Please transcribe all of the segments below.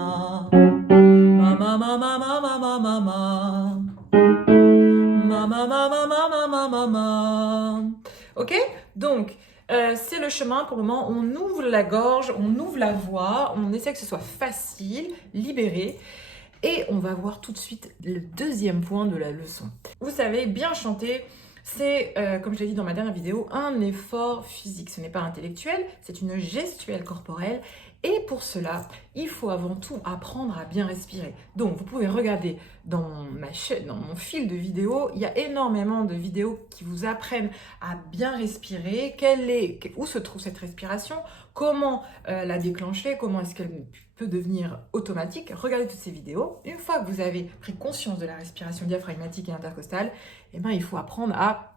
ma. Ma ma ma ma ma ma ma ma ma. Ma ma ma ma ma ma ma ma ma. Ok? Donc, c'est le chemin pour le moment. On ouvre la gorge, on ouvre la voix, on essaie que ce soit facile, libéré. Et on va voir tout de suite le deuxième point de la leçon. Vous savez, bien chanter, c'est, comme je l'ai dit dans ma dernière vidéo, un effort physique. Ce n'est pas intellectuel, c'est une gestuelle corporelle. Et pour cela, il faut avant tout apprendre à bien respirer. Donc, vous pouvez regarder dans mon fil de vidéos, il y a énormément de vidéos qui vous apprennent à bien respirer, où se trouve cette respiration, comment la déclencher, comment est-ce qu'elle peut devenir automatique. Regardez toutes ces vidéos. Une fois que vous avez pris conscience de la respiration diaphragmatique et intercostale, eh ben, il faut apprendre à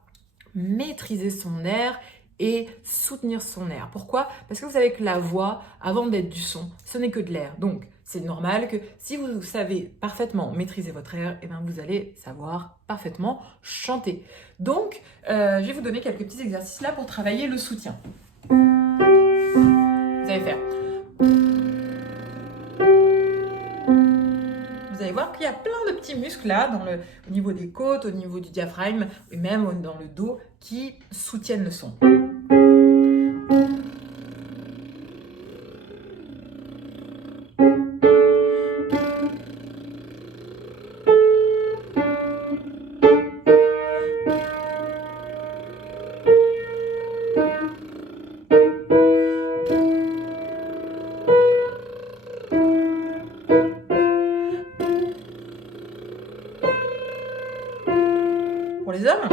maîtriser son air et soutenir son air. Pourquoi? Parce que vous savez que la voix, avant d'être du son, ce n'est que de l'air. Donc, c'est normal que si vous savez parfaitement maîtriser votre air, eh bien, vous allez savoir parfaitement chanter. Donc, je vais vous donner quelques petits exercices là pour travailler le soutien. Vous allez faire... Vous allez voir qu'il y a plein de petits muscles là, au niveau des côtes, au niveau du diaphragme, et même dans le dos, qui soutiennent le son. Pour les hommes,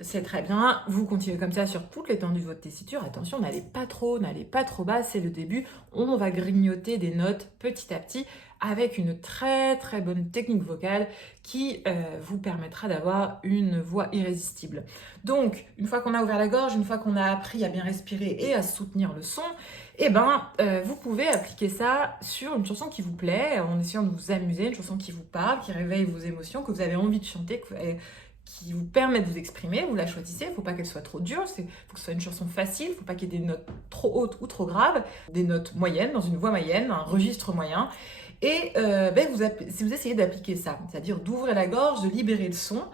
c'est très bien, vous continuez comme ça sur toute l'étendue de votre tessiture. Attention, n'allez pas trop bas, c'est le début. On va grignoter des notes petit à petit avec une très très bonne technique vocale qui vous permettra d'avoir une voix irrésistible. Donc, une fois qu'on a ouvert la gorge, une fois qu'on a appris à bien respirer et à soutenir le son, eh ben, vous pouvez appliquer ça sur une chanson qui vous plaît, en essayant de vous amuser, une chanson qui vous parle, qui réveille vos émotions, que vous avez envie de chanter, qui vous permet de vous exprimer. Vous la choisissez, il ne faut pas qu'elle soit trop dure, il faut que ce soit une chanson facile, il ne faut pas qu'il y ait des notes trop hautes ou trop graves, des notes moyennes, dans une voix moyenne, un registre moyen. Et si vous essayez d'appliquer ça, c'est-à-dire d'ouvrir la gorge, de libérer le son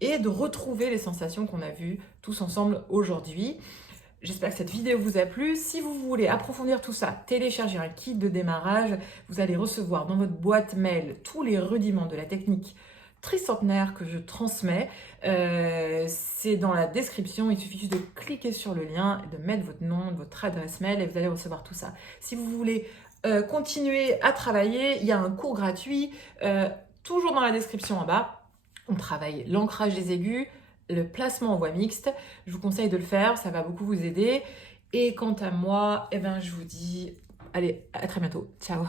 et de retrouver les sensations qu'on a vues tous ensemble aujourd'hui. J'espère que cette vidéo vous a plu. Si vous voulez approfondir tout ça, télécharger un kit de démarrage. Vous allez recevoir dans votre boîte mail tous les rudiments de la technique tricentenaire que je transmets. C'est dans la description. Il suffit juste de cliquer sur le lien, de mettre votre nom, votre adresse mail et vous allez recevoir tout ça. Si vous voulez continuer à travailler, il y a un cours gratuit, toujours dans la description en bas. On travaille l'ancrage des aigus, le placement en voix mixte. Je vous conseille de le faire, ça va beaucoup vous aider. Et quant à moi, eh ben, je vous dis, allez, à très bientôt. Ciao!